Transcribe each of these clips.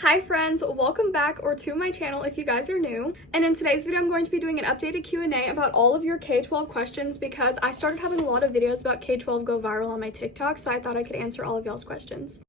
Hi friends, welcome back or to my channel if you guys are new. And in today's video, I'm going to be doing an updated Q&A about all of your K-12 questions because I started having a lot of videos about K-12 go viral on my TikTok, so I thought I could answer all of y'all's questions.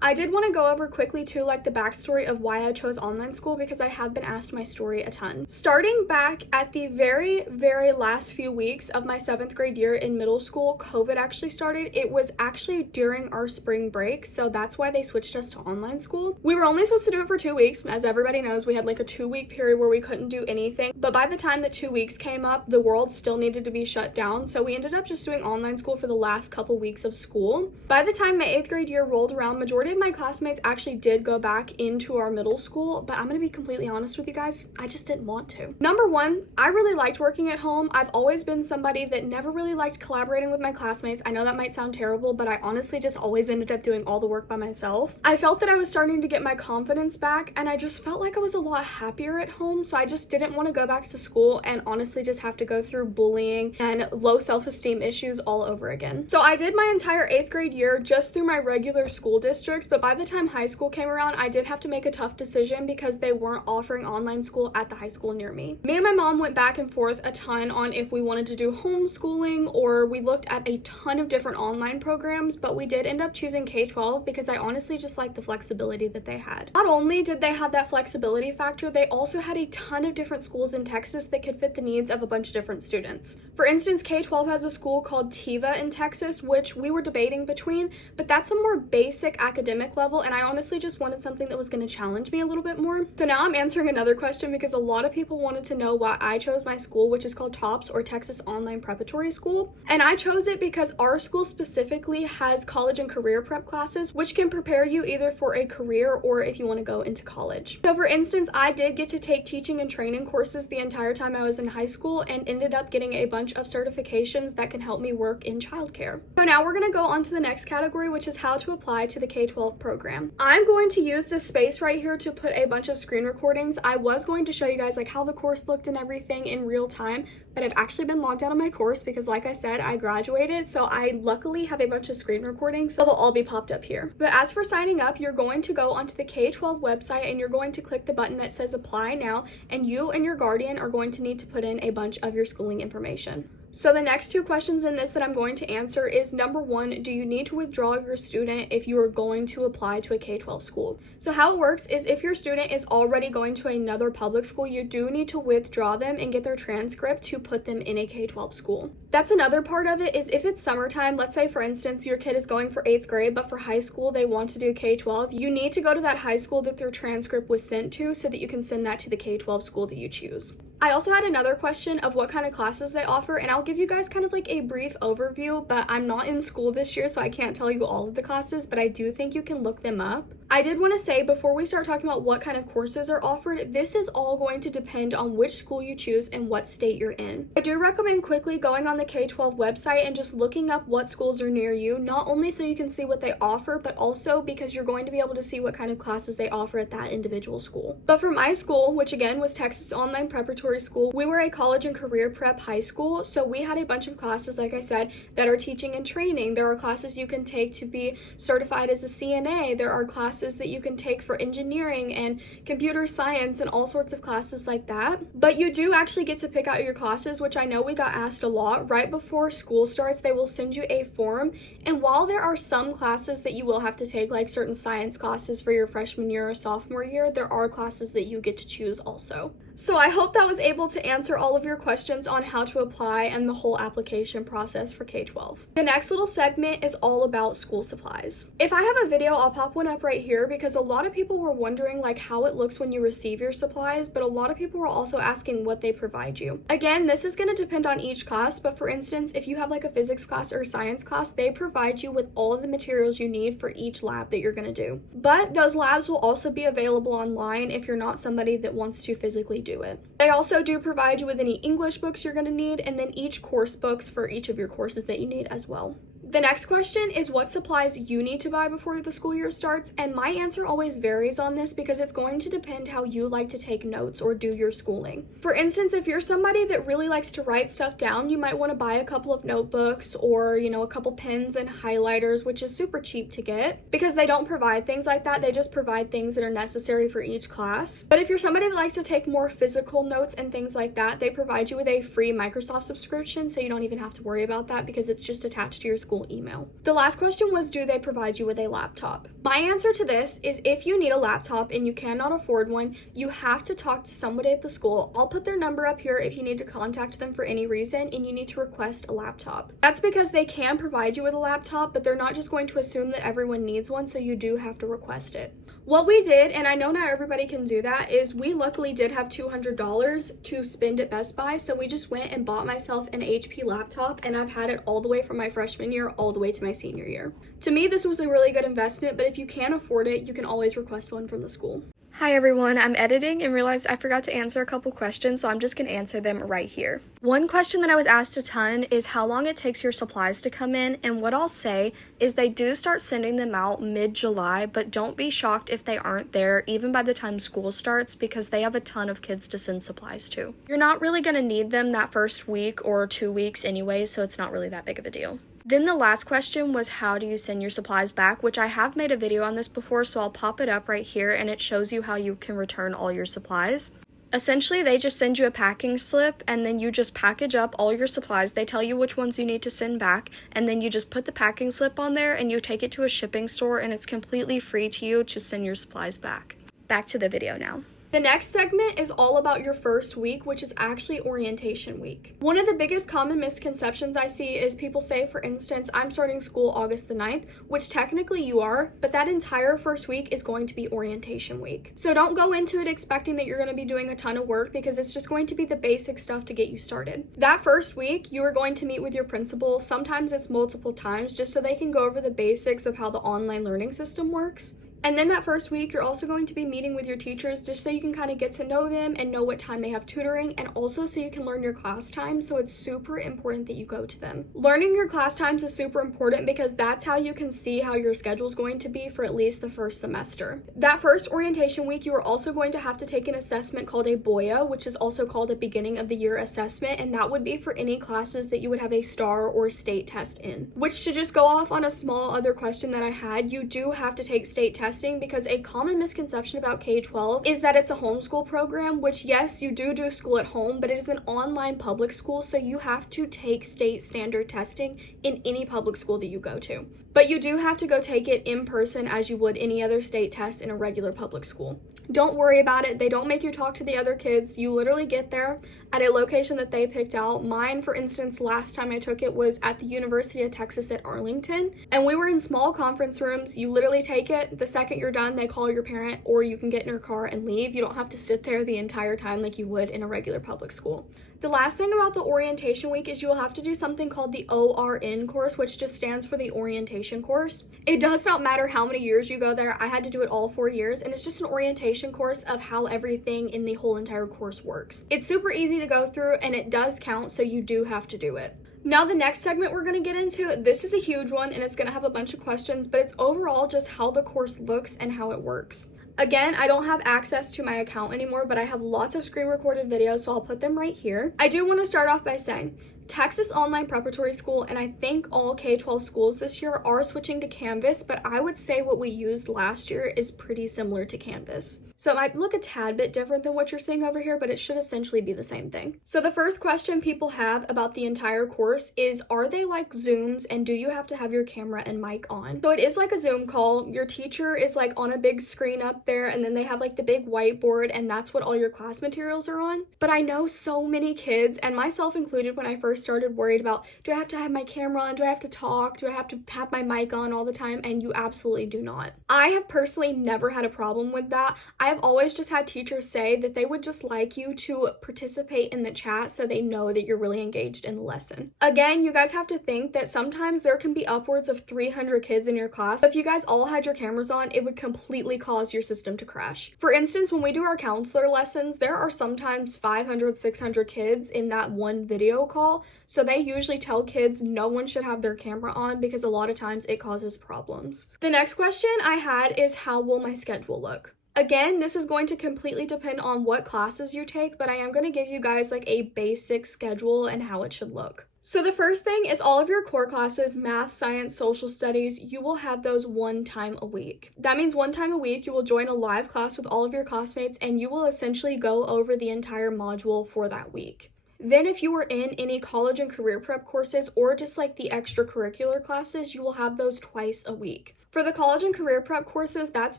I did want to go over quickly too, like the backstory of why I chose online school because I have been asked my story a ton. Starting back at the very last few weeks of my 7th grade year in middle school, COVID actually started. It was actually during our spring break, so that's why they switched us to online school. We were only supposed to do it for 2 weeks. As everybody knows, we had like a 2-week period where we couldn't do anything, but by the time the 2 weeks came up, the world still needed to be shut down, so we ended up just doing online school for the last couple weeks of school. By the time my 8th grade year rolled around, majority of my classmates actually did go back into our middle school, but I'm gonna be completely honest with you guys, I just didn't want to. Number one, I really liked working at home. I've always been somebody that never really liked collaborating with my classmates. I know that might sound terrible, but I honestly just always ended up doing all the work by myself. I felt that I was starting to get my confidence back, and I just felt like I was a lot happier at home, so I just didn't want to go back to school and honestly just have to go through bullying and low self-esteem issues all over again. So I did my entire 8th grade year just through my regular school district, but by the time high school came around, I did have to make a tough decision because they weren't offering online school at the high school near me. Me and my mom went back and forth a ton on if we wanted to do homeschooling, or we looked at a ton of different online programs, but we did end up choosing K-12 because I honestly just liked the flexibility that they had. Not only did they have that flexibility factor, they also had a ton of different schools in Texas that could fit the needs of a bunch of different students. For instance, K-12 has a school called Tiva in Texas, which we were debating between, but that's a more basic academic level, and I honestly just wanted something that was going to challenge me a little bit more. So now I'm answering another question because a lot of people wanted to know why I chose my school, which is called TOPS, or Texas Online Preparatory School. And I chose it because our school specifically has college and career prep classes, which can prepare you either for a career or if you want to go into college. So for instance, I did get to take teaching and training courses the entire time I was in high school and ended up getting a bunch of certifications that can help me work in childcare. So now we're going to go on to the next category, which is how to apply to the K-12 program. I'm going to use this space right here to put a bunch of screen recordings. I was going to show you guys like how the course looked and everything in real time, but I've actually been logged out of my course because like I said, I graduated, so I luckily have a bunch of screen recordings, so they'll all be popped up here. But as for signing up, you're going to go onto the K-12 website and you're going to click the button that says apply now, and you and your guardian are going to need to put in a bunch of your schooling information. So the next 2 questions in this that I'm going to answer is number 1, do you need to withdraw your student if you are going to apply to a K-12 school? So how it works is if your student is already going to another public school, you do need to withdraw them and get their transcript to put them in a K-12 school. That's another part of it, is if it's summertime, let's say for instance your kid is going for 8th grade, but for high school they want to do K-12, you need to go to that high school that their transcript was sent to so that you can send that to the K-12 school that you choose. I also had another question of what kind of classes they offer, and I'll give you guys kind of like a brief overview, but I'm not in school this year, so I can't tell you all of the classes, but I do think you can look them up. I did want to say before we start talking about what kind of courses are offered, this is all going to depend on which school you choose and what state you're in. I do recommend quickly going on the K-12 website and just looking up what schools are near you, not only so you can see what they offer, but also because you're going to be able to see what kind of classes they offer at that individual school. But for my school, which again was Texas Online Preparatory School, we were a college and career prep high school, so we had a bunch of classes, like I said, that are teaching and training. There are classes you can take to be certified as a CNA. There are classes that you can take for engineering and computer science and all sorts of classes like that. But you do actually get to pick out your classes, which I know we got asked a lot. Right before school starts, they will send you a form, and while there are some classes that you will have to take, like certain science classes for your freshman year or sophomore year, there are classes that you get to choose also. So I hope that was able to answer all of your questions on how to apply and the whole application process for K-12. The next little segment is all about school supplies. If I have a video, I'll pop one up right here because a lot of people were wondering like how it looks when you receive your supplies, but a lot of people were also asking what they provide you. Again, this is going to depend on each class, but for instance, if you have like a physics class or science class, they provide you with all of the materials you need for each lab that you're going to do. But those labs will also be available online if you're not somebody that wants to physically do it. They also do provide you with any English books you're going to need, and then each course books for each of your courses that you need as well. The next question is what supplies you need to buy before the school year starts, and my answer always varies on this because it's going to depend how you like to take notes or do your schooling. For instance, if you're somebody that really likes to write stuff down, you might want to buy a couple of notebooks or, a couple pens and highlighters, which is super cheap to get because they don't provide things like that. They just provide things that are necessary for each class. But if you're somebody that likes to take more physical notes and things like that, they provide you with a free Microsoft subscription, so you don't even have to worry about that because it's just attached to your school email. The last question was, do they provide you with a laptop? My answer to this is if you need a laptop and you cannot afford one, you have to talk to somebody at the school. I'll put their number up here if you need to contact them for any reason and you need to request a laptop. That's because they can provide you with a laptop, but they're not just going to assume that everyone needs one, so you do have to request it. What we did, and I know not everybody can do that, is we luckily did have $200 to spend at Best Buy, so we just went and bought myself an HP laptop, and I've had it all the way from my freshman year all the way to my senior year. To me, this was a really good investment, but if you can't afford it, you can always request one from the school. Hi everyone, I'm editing and realized I forgot to answer a couple questions, so I'm just going to answer them right here. One question that I was asked a ton is how long it takes your supplies to come in, and what I'll say is they do start sending them out mid-July, but don't be shocked if they aren't there even by the time school starts because they have a ton of kids to send supplies to. You're not really going to need them that first week or 2 weeks anyway, so it's not really that big of a deal. Then the last question was how do you send your supplies back, which I have made a video on this before, so I'll pop it up right here and it shows you how you can return all your supplies. Essentially, they just send you a packing slip and then you just package up all your supplies. They tell you which ones you need to send back and then you just put the packing slip on there and you take it to a shipping store and it's completely free to you to send your supplies back. Back to the video now. The next segment is all about your first week, which is actually orientation week. One of the biggest common misconceptions I see is people say, for instance, I'm starting school August the 9th, which technically you are, but that entire first week is going to be orientation week. So don't go into it expecting that you're going to be doing a ton of work because it's just going to be the basic stuff to get you started. That first week, you are going to meet with your principal. Sometimes it's multiple times just so they can go over the basics of how the online learning system works. And then that first week, you're also going to be meeting with your teachers just so you can kind of get to know them and know what time they have tutoring, and also so you can learn your class times, so it's super important that you go to them. Learning your class times is super important because that's how you can see how your schedule is going to be for at least the first semester. That first orientation week, you are also going to have to take an assessment called a BOYA, which is also called a beginning of the year assessment, and that would be for any classes that you would have a STAR or state test in. Which, to just go off on a small other question that I had, you do have to take state testing because a common misconception about K-12 is that it's a homeschool program, which yes, you do school at home, but it is an online public school, so you have to take state standard testing in any public school that you go to. But you do have to go take it in person as you would any other state test in a regular public school. Don't worry about it. They don't make you talk to the other kids. You literally get there at a location that they picked out. Mine, for instance, last time I took it was at the University of Texas at Arlington, and we were in small conference rooms. You literally take it. The second you're done, they call your parent, or you can get in your car and leave. You don't have to sit there the entire time like you would in a regular public school. The last thing about the orientation week is you will have to do something called the ORN course, which just stands for the orientation course. It does not matter how many years you go there. I had to do it all 4 years, and it's just an orientation course of how everything in the whole entire course works. It's super easy to go through, and it does count, so you do have to do it. Now the next segment we're going to get into, this is a huge one, and it's going to have a bunch of questions, but it's overall just how the course looks and how it works. Again, I don't have access to my account anymore, but I have lots of screen recorded videos, so I'll put them right here. I do want to start off by saying, Texas Online Preparatory School, and I think all K-12 schools this year are switching to Canvas, but I would say what we used last year is pretty similar to Canvas. So it might look a tad bit different than what you're seeing over here, but it should essentially be the same thing. So the first question people have about the entire course is, are they like Zooms, and do you have to have your camera and mic on? So it is like a Zoom call. Your teacher is like on a big screen up there, and then they have like the big whiteboard, and that's what all your class materials are on. But I know so many kids, and myself included when I first started, worried about, do I have to have my camera on? Do I have to talk? Do I have to have my mic on all the time? And you absolutely do not. I have personally never had a problem with that. I have always just had teachers say that they would just like you to participate in the chat so they know that you're really engaged in the lesson. Again, you guys have to think that sometimes there can be upwards of 300 kids in your class. If you guys all had your cameras on, it would completely cause your system to crash. For instance, when we do our counselor lessons, there are sometimes 500, 600 kids in that one video call. So they usually tell kids no one should have their camera on because a lot of times it causes problems. The next question I had is, how will my schedule look? Again, this is going to completely depend on what classes you take, but I am going to give you guys like a basic schedule and how it should look. So the first thing is all of your core classes, math, science, social studies, you will have those one time a week. That means one time a week you will join a live class with all of your classmates and you will essentially go over the entire module for that week. Then if you are in any college and career prep courses or just like the extracurricular classes, you will have those twice a week. For the college and career prep courses, that's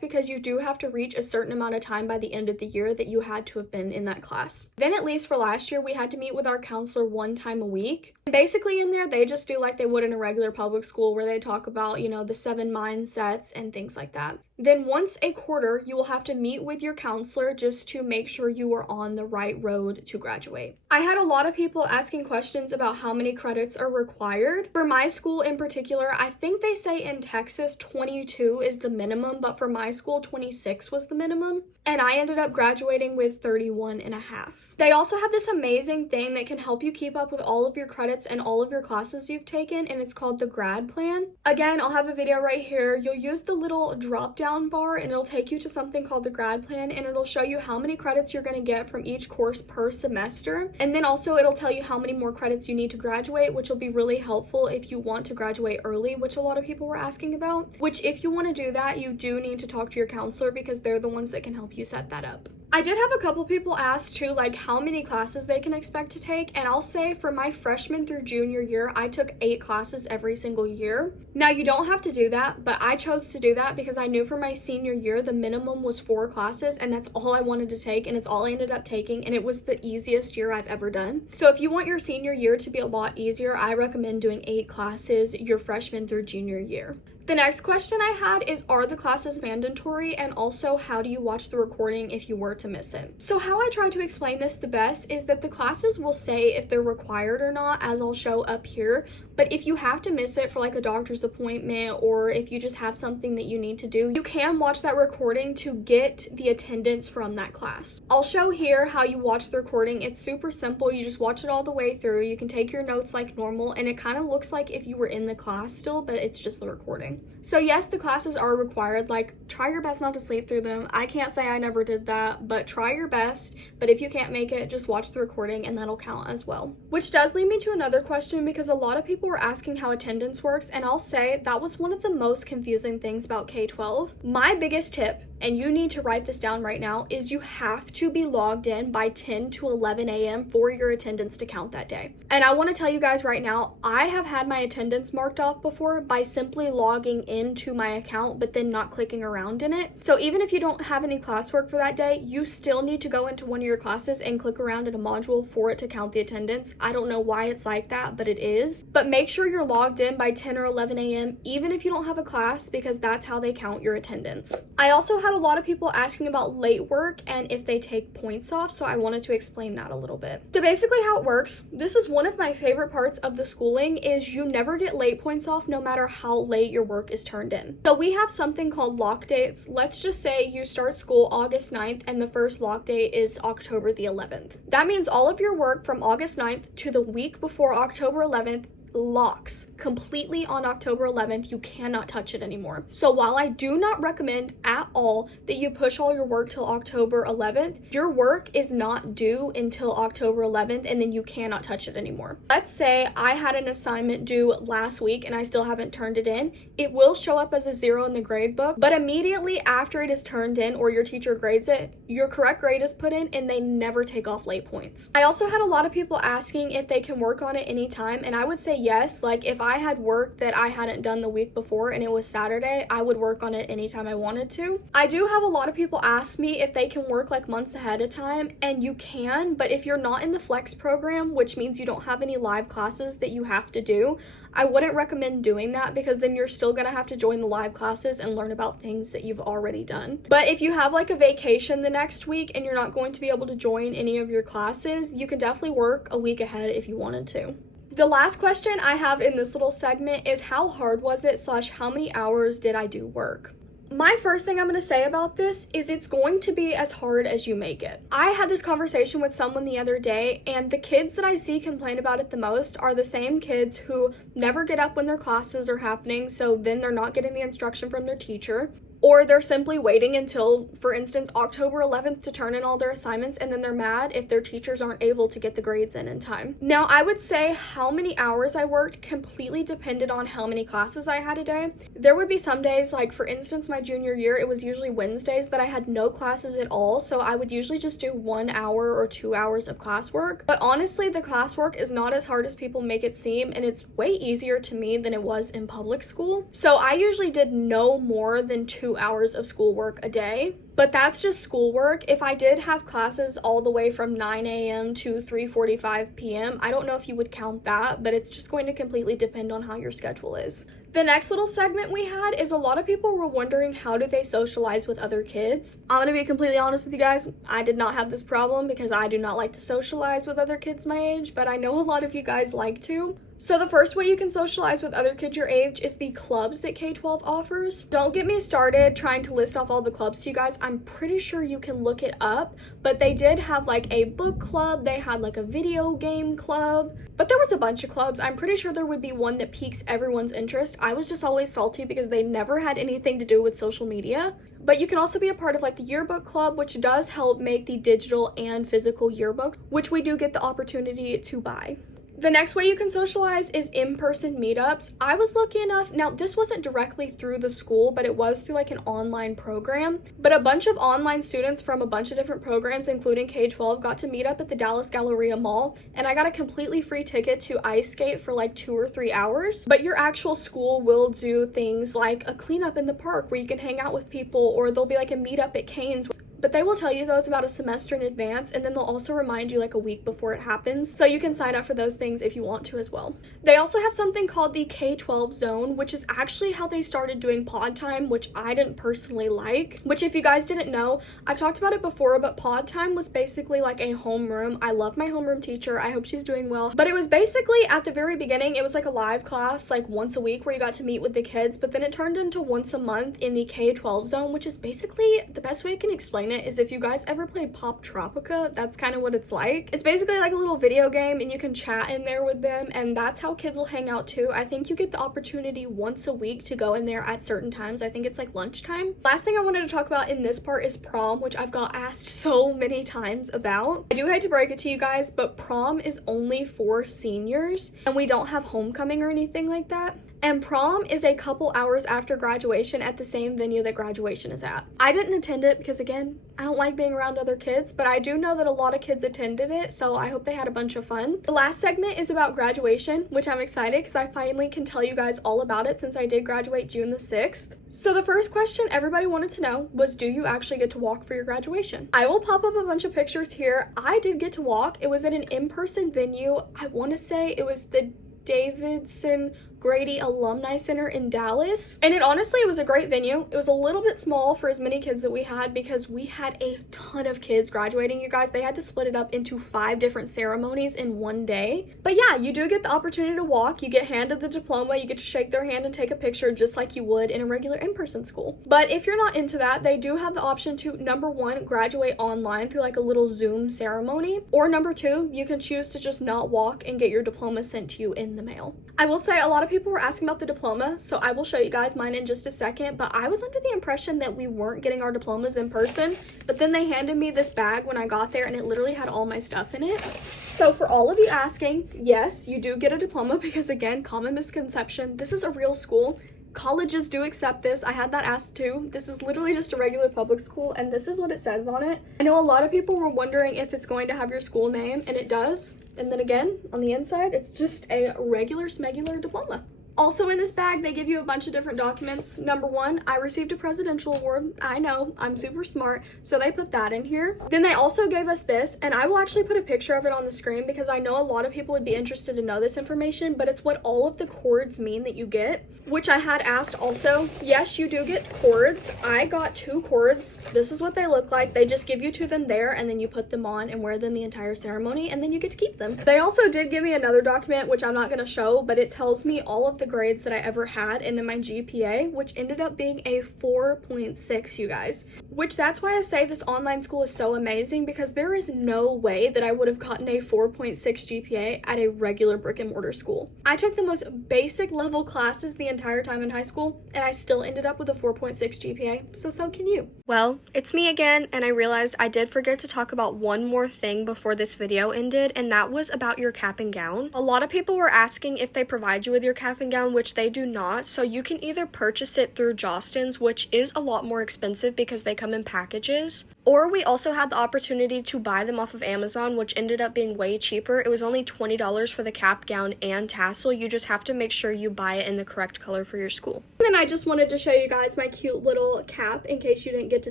because you do have to reach a certain amount of time by the end of the year that you had to have been in that class. Then at least for last year, we had to meet with our counselor one time a week. And basically in there, they just do like they would in a regular public school where they talk about, the 7 mindsets and things like that. Then once a quarter, you will have to meet with your counselor just to make sure you are on the right road to graduate. I had a lot of people asking questions about how many credits are required. For my school in particular, I think they say in Texas 22 is the minimum, but for my school 26 was the minimum. And I ended up graduating with 31 and a half. They also have this amazing thing that can help you keep up with all of your credits and all of your classes you've taken, and it's called the grad plan. Again, I'll have a video right here. You'll use the little drop down bar and it'll take you to something called the grad plan, and it'll show you how many credits you're going to get from each course per semester. And then also it'll tell you how many more credits you need to graduate, which will be really helpful if you want to graduate early, which a lot of people were asking about. Which if you want to do that, you do need to talk to your counselor because they're the ones that can help you set that up. I did have a couple people ask too, like how many classes they can expect to take, and I'll say for my freshman through junior year, I took 8 classes every single year. Now you don't have to do that, but I chose to do that because I knew for my senior year, the minimum was 4 classes, and that's all I wanted to take, and it's all I ended up taking, and it was the easiest year I've ever done. So if you want your senior year to be a lot easier, I recommend doing 8 classes your freshman through junior year. The next question I had is, are the classes mandatory, and also how do you watch the recording if you were to miss it? So how I try to explain this the best is that the classes will say if they're required or not, as I'll show up here, but if you have to miss it for like a doctor's appointment or if you just have something that you need to do, you can watch that recording to get the attendance from that class. I'll show here how you watch the recording. It's super simple. You just watch it all the way through. You can take your notes like normal, and it kind of looks like if you were in the class still, but it's just the recording. So yes, the classes are required. Like, try your best not to sleep through them. I can't say I never did that, but try your best. But if you can't make it, just watch the recording and that'll count as well. Which does lead me to another question, because a lot of people were asking how attendance works, and I'll say that was one of the most confusing things about K-12. My biggest tip, and you need to write this down right now, is you have to be logged in by 10 to 11 a.m. for your attendance to count that day. And I want to tell you guys right now, I have had my attendance marked off before by simply logging into my account but then not clicking around in it. So even if you don't have any classwork for that day, you still need to go into one of your classes and click around in a module for it to count the attendance. I don't know why it's like that, but it is. But make sure you're logged in by 10 or 11 a.m. even if you don't have a class, because that's how they count your attendance. I also had a lot of people asking about late work and if they take points off, so I wanted to explain that a little bit. So basically how it works, this is one of my favorite parts of the schooling, is you never get late points off no matter how late your work is turned in. So we have something called lock dates. Let's just say you start school August 9th and the first lock date is October the 11th. That means all of your work from August 9th to the week before October 11th locks completely on October 11th. You cannot touch it anymore. So while I do not recommend at all that you push all your work till October 11th, your work is not due until October 11th and then you cannot touch it anymore. Let's say I had an assignment due last week and I still haven't turned it in. It will show up as a 0 in the grade book, but immediately after it is turned in or your teacher grades it, your correct grade is put in and they never take off late points. I also had a lot of people asking if they can work on it anytime, and I would say yes, like if I had work that I hadn't done the week before and it was Saturday, I would work on it anytime I wanted to. I do have a lot of people ask me if they can work like months ahead of time, and you can, but if you're not in the flex program, which means you don't have any live classes that you have to do, I wouldn't recommend doing that, because then you're still gonna have to join the live classes and learn about things that you've already done. But if you have like a vacation the next week and you're not going to be able to join any of your classes, you can definitely work a week ahead if you wanted to. The last question I have in this little segment is how hard was it / how many hours did I do work? My first thing I'm going to say about this is it's going to be as hard as you make it. I had this conversation with someone the other day, and the kids that I see complain about it the most are the same kids who never get up when their classes are happening, so then they're not getting the instruction from their teacher. Or they're simply waiting until, for instance, October 11th to turn in all their assignments, and then they're mad if their teachers aren't able to get the grades in time. Now, I would say how many hours I worked completely depended on how many classes I had a day. There would be some days, like for instance, my junior year, it was usually Wednesdays that I had no classes at all, so I would usually just do 1 hour or 2 hours of classwork. But honestly, the classwork is not as hard as people make it seem, and it's way easier to me than it was in public school. So I usually did no more than 2 hours of schoolwork a day, but that's just schoolwork. If I did have classes all the way from 9 a.m. to 3:45 p.m., I don't know if you would count that, but it's just going to completely depend on how your schedule is. The next little segment we had is a lot of people were wondering how do they socialize with other kids. I'm gonna be completely honest with you guys, I did not have this problem because I do not like to socialize with other kids my age, but I know a lot of you guys like to. So the first way you can socialize with other kids your age is the clubs that K12 offers. Don't get me started trying to list off all the clubs to you guys. I'm pretty sure you can look it up, but they did have like a book club, they had like a video game club, but there was a bunch of clubs. I'm pretty sure there would be one that piques everyone's interest. I was just always salty because they never had anything to do with social media. But you can also be a part of like the yearbook club, which does help make the digital and physical yearbook, which we do get the opportunity to buy. The next way you can socialize is in-person meetups. I was lucky enough, now this wasn't directly through the school, but it was through like an online program. But a bunch of online students from a bunch of different programs, including K12, got to meet up at the Dallas Galleria Mall, and I got a completely free ticket to ice skate for like 2 or 3 hours. But your actual school will do things like a cleanup in the park where you can hang out with people, or there'll be like a meetup at Cane's. But they will tell you those about a semester in advance, and then they'll also remind you like a week before it happens, so you can sign up for those things if you want to as well. They also have something called the K12 zone, which is actually how they started doing pod time, which I didn't personally like, which if you guys didn't know, I've talked about it before, but pod time was basically like a homeroom. I love my homeroom teacher, I hope she's doing well, but it was basically at the very beginning, it was like a live class like once a week where you got to meet with the kids, but then it turned into once a month in the K12 zone, which is basically, the best way I can explain it is if you guys ever played Pop Tropica, that's kind of what it's like. It's basically like a little video game and you can chat in there with them, and that's how kids will hang out too. I think you get the opportunity once a week to go in there at certain times. I think it's like lunchtime. Last thing I wanted to talk about in this part is prom, which I've got asked so many times about. I do hate to break it to you guys, but prom is only for seniors and we don't have homecoming or anything like that. And prom is a couple hours after graduation at the same venue that graduation is at. I didn't attend it because, again, I don't like being around other kids, but I do know that a lot of kids attended it, so I hope they had a bunch of fun. The last segment is about graduation, which I'm excited because I finally can tell you guys all about it since I did graduate June the 6th. So the first question everybody wanted to know was, do you actually get to walk for your graduation? I will pop up a bunch of pictures here. I did get to walk. It was at an in-person venue. I want to say it was the Davidson Grady Alumni Center in Dallas, and it was a great venue. It was a little bit small for as many kids that we had because we had a ton of kids graduating, you guys. They had to split it up into 5 different ceremonies in one day. But yeah, you do get the opportunity to walk. You get handed the diploma, you get to shake their hand and take a picture just like you would in a regular in-person school. But if you're not into that, they do have the option to, number 1, graduate online through like a little Zoom ceremony, or number 2, you can choose to just not walk and get your diploma sent to you in the mail. I will say a lot of people were asking about the diploma, so I will show you guys mine in just a second, but I was under the impression that we weren't getting our diplomas in person, but then they handed me this bag when I got there and it literally had all my stuff in it. So for all of you asking, yes, you do get a diploma because, again, common misconception, this is a real school. Colleges do accept this. I had that asked too. This is literally just a regular public school, and this is what it says on it. I know a lot of people were wondering if it's going to have your school name, and it does. And then again, on the inside, it's just a regular smegular diploma. Also in this bag, they give you a bunch of different documents. Number one, I received a presidential award. I know, I'm super smart, so they put that in here. Then they also gave us this, and I will actually put a picture of it on the screen because I know a lot of people would be interested to know this information, but it's what all of the cords mean that you get, which I had asked also. Yes, you do get cords. I got 2 cords. This is what they look like. They just give you to them there, and then you put them on and wear them the entire ceremony, and then you get to keep them. They also did give me another document, which I'm not going to show, but it tells me all of the grades that I ever had and then my GPA, which ended up being a 4.6, you guys. Which that's why I say this online school is so amazing, because there is no way that I would have gotten a 4.6 GPA at a regular brick and mortar school. I took the most basic level classes the entire time in high school, and I still ended up with a 4.6 GPA, so can you. Well, it's me again, and I realized I did forget to talk about one more thing before this video ended, and that was about your cap and gown. A lot of people were asking if they provide you with your cap and gown, which they do not, so you can either purchase it through Jostens, which is a lot more expensive because they come in packages, or we also had the opportunity to buy them off of Amazon, which ended up being way cheaper. It was only $20 for the cap, gown, and tassel. You just have to make sure you buy it in the correct color for your school. And then I just wanted to show you guys my cute little cap in case you didn't get to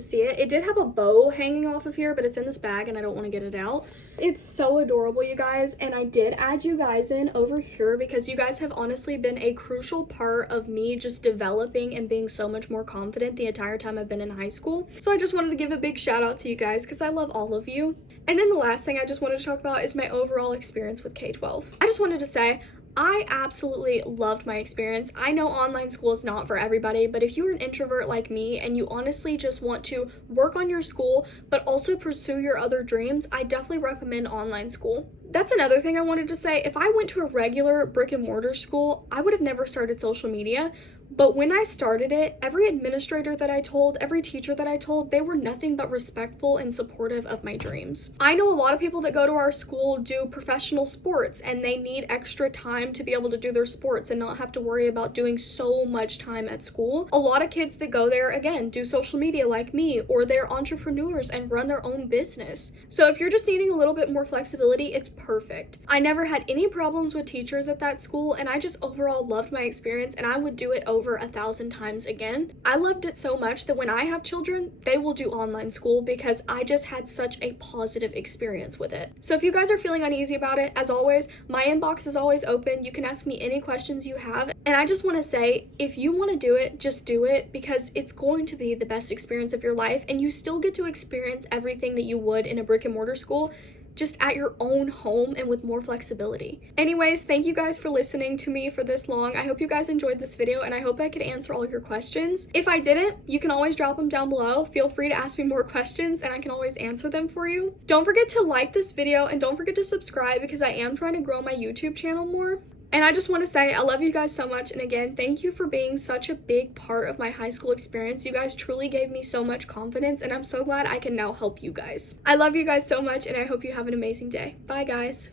see it. It did have a bow hanging off of here, but it's in this bag and I don't want to get it out. It's so adorable, you guys, and I did add you guys in over here because you guys have honestly been a crucial part of me just developing and being so much more confident the entire time I've been in high school. So I just wanted to give a big shout out to you guys because I love all of you. And then the last thing I just wanted to talk about is my overall experience with K-12. I just wanted to say, I absolutely loved my experience. I know online school is not for everybody, but if you're an introvert like me and you honestly just want to work on your school, but also pursue your other dreams, I definitely recommend online school. That's another thing I wanted to say. If I went to a regular brick and mortar school, I would have never started social media. But when I started it, every administrator that I told, every teacher that I told, they were nothing but respectful and supportive of my dreams. I know a lot of people that go to our school do professional sports and they need extra time to be able to do their sports and not have to worry about doing so much time at school. A lot of kids that go there, again, do social media like me, or they're entrepreneurs and run their own business. So if you're just needing a little bit more flexibility, it's perfect. I never had any problems with teachers at that school, and I just overall loved my experience, and I would do it over 1,000 times again. I loved it so much that when I have children, they will do online school because I just had such a positive experience with it. So if you guys are feeling uneasy about it, as always, my inbox is always open. You can ask me any questions you have. And I just want to say, if you want to do it, just do it because it's going to be the best experience of your life, and you still get to experience everything that you would in a brick and mortar school, just at your own home and with more flexibility. Anyways, thank you guys for listening to me for this long. I hope you guys enjoyed this video, and I hope I could answer all your questions. If I didn't, you can always drop them down below. Feel free to ask me more questions and I can always answer them for you. Don't forget to like this video and don't forget to subscribe because I am trying to grow my YouTube channel more. And I just want to say I love you guys so much, and again, thank you for being such a big part of my high school experience. You guys truly gave me so much confidence, and I'm so glad I can now help you guys. I love you guys so much, and I hope you have an amazing day. Bye, guys.